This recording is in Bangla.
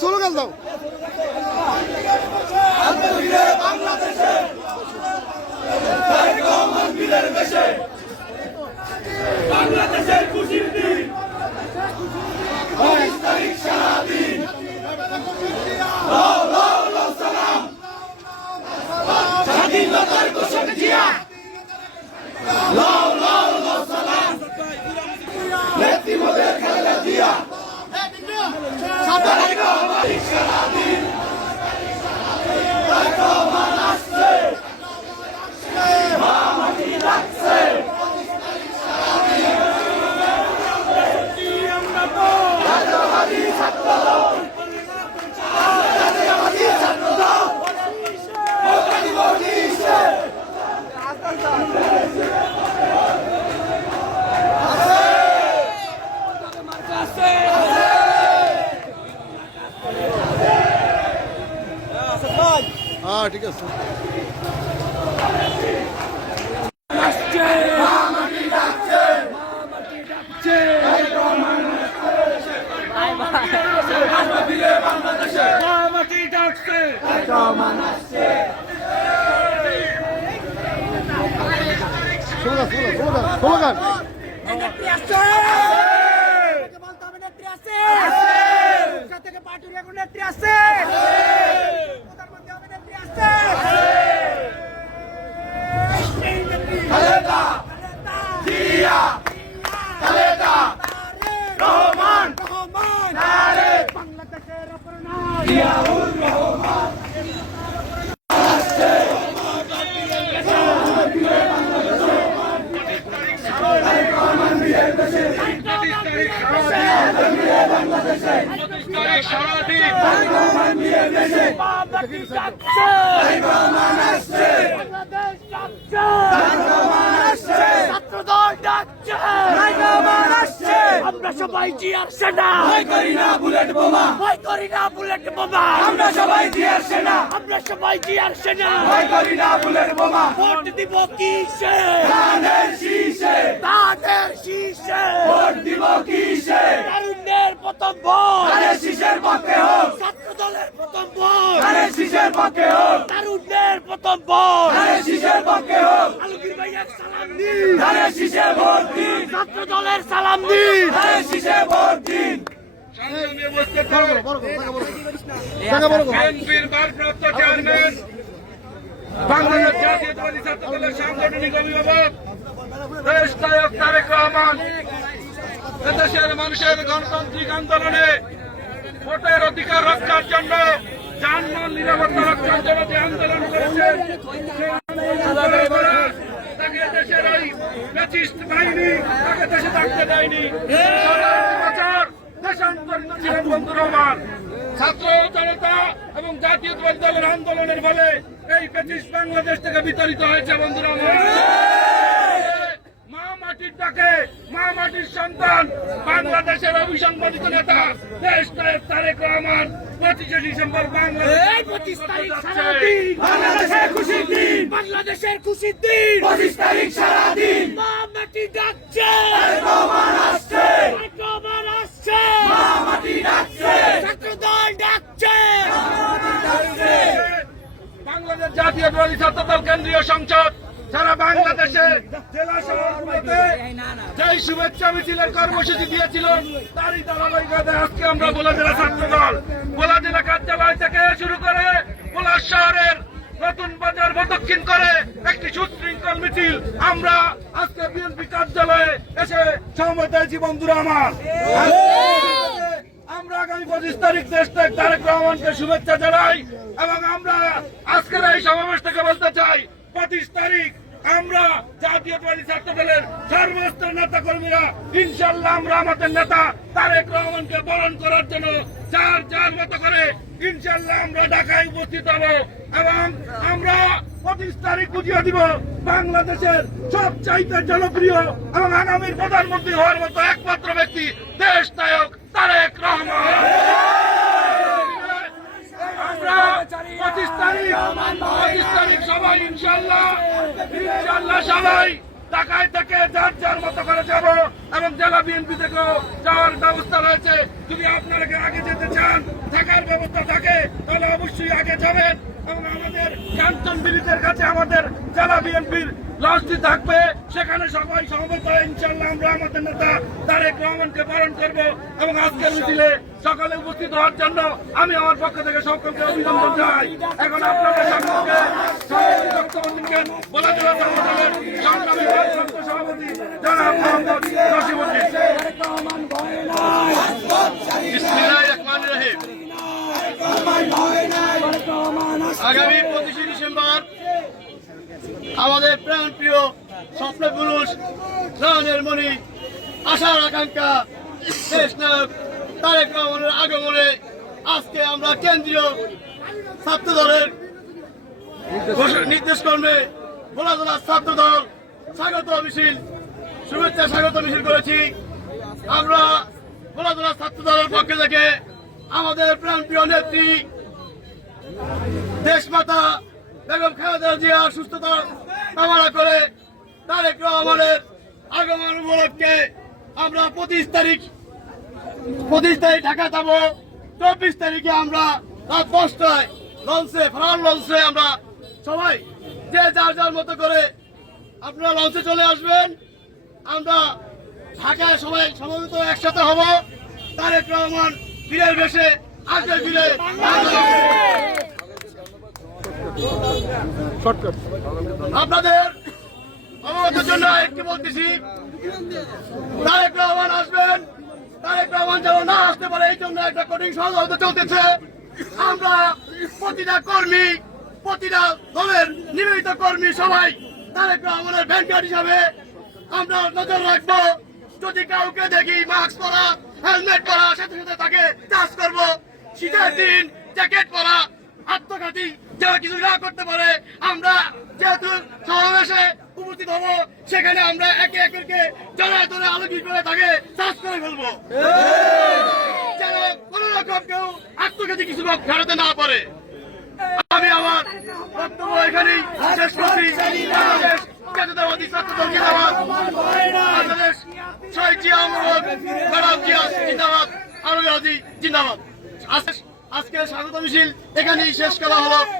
স্লোগান দাও। বাংলাদেশের খুশির দিন বাইশ তারিখ সারাদিন লাও, লাও, লাও, সালাম। স্বাধীনতার ঘোষক জিয়া লাও, লাও, লাও, সালাম। নেত্রী মোদের খালেদা জিয়া তারেক রহমান সারাদিন তারেক রহমান আসছে মা মাটি ডাকছে জাতীয়বাদী ছাত্র দল জাতীয়বাদী ছাত্র দল ভোটারি ভোটিছে হ্যাঁ ঠিক আছে। মাটি ডাকছে ফিরে বাংলাদেশে মাটি ডাকছে slogan slogan slogan slogan Khaleda Zia Khaleda Rahman Tarique Ziaur Rahman সারাদিন রহমান আসছে রহমান আসছে ছাত্রদল ডাকছে রহমান আসছে আমরা সবাই জিয়ার সেনা। ভয় করি না বুলেট বোমা। ভয় করি না বুলেট বোমা। আমরা সবাই জিয়ার সেনা। আমরা সবাই জিয়ার সেনা। ভয় করি না বুলেট বোমা। ভোট দিব কিসে ধানের শীষে তাদের শীষে ভোট দিব কিসে তারুণ্যের প্রথম ভোট। ধানের শীষের পক্ষে হোক। ছাত্রদলের প্রথম ভোট। ধানের শীষের পক্ষে হোক। তারুণ্যের প্রথম ভোট। ধানের শীষের পক্ষে হোক। আলমগীর ভাইয়ার সালাম দিন। ধানের শীষে ভোট দিন। ছাত্রদলের সালাম দিন। ভারপ্রাপ্ত চেয়ারম্যান বাংলাদেশ জাতীয়তাবাদী ছাত্র দলের সাংগঠনিক অভিভাবক দেশ নায়ক তারেক রহমান এদেশের মানুষের গণতান্ত্রিক আন্দোলনে ভোটের অধিকার রক্ষার জন্য যানবাহন নিরাপত্তা রক্ষার জন্য যে আন্দোলন করেছেন তাকে দেশের ওই বাহিনী তাকে দেশে থাকতে দেয়নি দেশান্তরিত ছিলেন ছাত্র জনতা এবং জাতীয়তাবাদী দলের আন্দোলনের ফলে এই ব্রিটিশ বাংলাদেশ থেকে বিতাড়িত হয়েছে বন্ধু রহমান। মা মাটির ডাকে মা মাটির সন্তান বাংলাদেশের অবিসংবাদিত নেতা দেশ নায়ক তারেক রহমান পঁচিশে ডিসেম্বর বাংলাদেশ পঁচিশ তারিখ সারাদিন বাংলাদেশের খুশির দিন। বাংলাদেশের খুশির দিন। পঁচিশ তারিখ সারাদিন মা মাটি ডাকছে। মাটি ডাকছে। ছাত্রদল ডাকছে। বাংলাদেশ ছাত্র দল কেন্দ্রীয় সংসদ সারা বাংলাদেশে জেলা শহরগুলোতে যেই শুভেচ্ছা মিছিলের কর্মসূচি দিয়েছিল তারই ধারাবাহিকতায় আজকে আমরা বোলা জেলা ছাত্র দল বোলা জেলা কার্যালয় থেকে শুরু করে বোলা শহরের নতুন বাজার প্রদক্ষিণ করে একটি সুশৃঙ্খল মিছিল। আমরা আজকে বিএনপি কার্যালয়ে এসে সমবেত হয়েছি, বন্ধুরা আমার। আমরা আগামী পঁচিশ তারিখ দেশ তারেক রহমানকে শুভেচ্ছা জানাই এবং আমরা আজকের এই সমাবেশ থেকে বলতে চাই, পঁচিশ তারিখ আমরা জাতীয় জাতীয়তাবাদী ছাত্র দলের সর্বস্তর নেতা কর্মীরা ইনশাল্লাহ আমরা আমাদের নেতা তারেক রহমানকে বরণ করার জন্য যার যার মতো করে ইনশাল্লাহ আমরা ঢাকায় উপস্থিত হব। এবং আমরা পঁচিশ তারিখ বুঝিয়ে দিব বাংলাদেশের সবচাইতে জনপ্রিয় এবং আগামীর প্রধানমন্ত্রী হওয়ার মতো একমাত্র ব্যক্তি দেশ নায়ক তারেক রহমান। আমরা পঁচিশ তারিখ পঁচিশ তারিখ সবাই, ইনশাল্লাহ ইনশাল্লাহ সবাই ঢাকায় থেকে মতো করে যাব এবং ব্যবস্থা রয়েছে। যদি আপনারা আগে যেতে চান, থাকার ব্যবস্থা থাকে, তাহলে অবশ্যই আগে যাবেন। এবং আমাদের কাঞ্চন ব্রিজের কাছে আমাদের জেলা বিএনপির লঞ্চটি থাকবে। সেখানে সবাই সমবেত ইনশাল্লাহ আমরা আমাদের নেতা তারেক রহমানকে পালন করব এবং আজকের মিছিলে সকালে উপস্থিত হওয়ার জন্য আমি আমার পক্ষ থেকে সকলকে অভিনন্দন জানাই। এখন আপনাদের দিচ্ছেন বলা সভাপতি জনাব মোহাম্মদ জসিমুদ্দিন বিসমিল্লাহির রহমানির রহিম। আগামী পঁচিশে ডিসেম্বর আমাদের প্রাণ প্রিয় স্বপ্ন পুরুষ প্রাণের মণি, আশার আকাঙ্ক্ষা দেশ নায়ক তারেক রহমানের আগমনে আজকে আমরা কেন্দ্রীয় ছাত্র দলের নির্দেশ কর্মে ভোলা জেলার ছাত্র দল স্বাগত মিছিল, শুভেচ্ছা স্বাগত মিছিল করেছি। আমরা ভোলা জেলার ছাত্র দলের পক্ষে থেকে আমাদের প্রাণপ্রিয় নেত্রী, দেশমাতা বেগম খালেদা জিয়া সুস্থতা কামনা করে তারেক রহমানের আগমন উপলক্ষে আমরা পঁচিশ তারিখ পঁচিশ তারিখ ঢাকা যাব। চব্বিশ তারিখে আমরা রাত দশটায় লঞ্চে ফারাল লঞ্চে আমরা সবাই যে যার যার মতো করে আপনারা লঞ্চে চলে আসবেন। আমরা ঢাকায় সবাই সমবেত একসাথে হব। তারেক রহমান বীরের বেশে আসবে ফিরে আপনাদের অবগতের জন্য একটি বলতেছি। তারেক রহমান আসবেন। তারেক রহমান যেন না আসতে পারে, এই জন্য একটা কঠিন সহযোগিতা চলতেছে। আমরা প্রতিটা কর্মী, প্রতিটা দলের নিবেদিত কর্মী সবাই তারেক রহমানের ব্যাংকার হিসাবে আমরা নজর রাখব। যদি কাউকে দেখি মাস্ক পরা হেলমেট পরা, সাথে সাথে তাকে চাষ করব, শীতের দিন জ্যাকেট পরা, আত্মঘাতী যারা কিছু না করতে পারে, আমরা যেহেতু সমাবেশে উপস্থিত হব, সেখানে আমরা একে একে জড়ায় ধরে আলোকিত করে তাকে চাষ করে ফেলব। যেন কোন রকম কেউ আত্মঘাতী কিছু ঘটাতে না পারে। আমি আমার বক্তব্য এখানেই শেষ করছি। আজকে- স্বাগত মিছিল এখানেই শেষ করা হলো।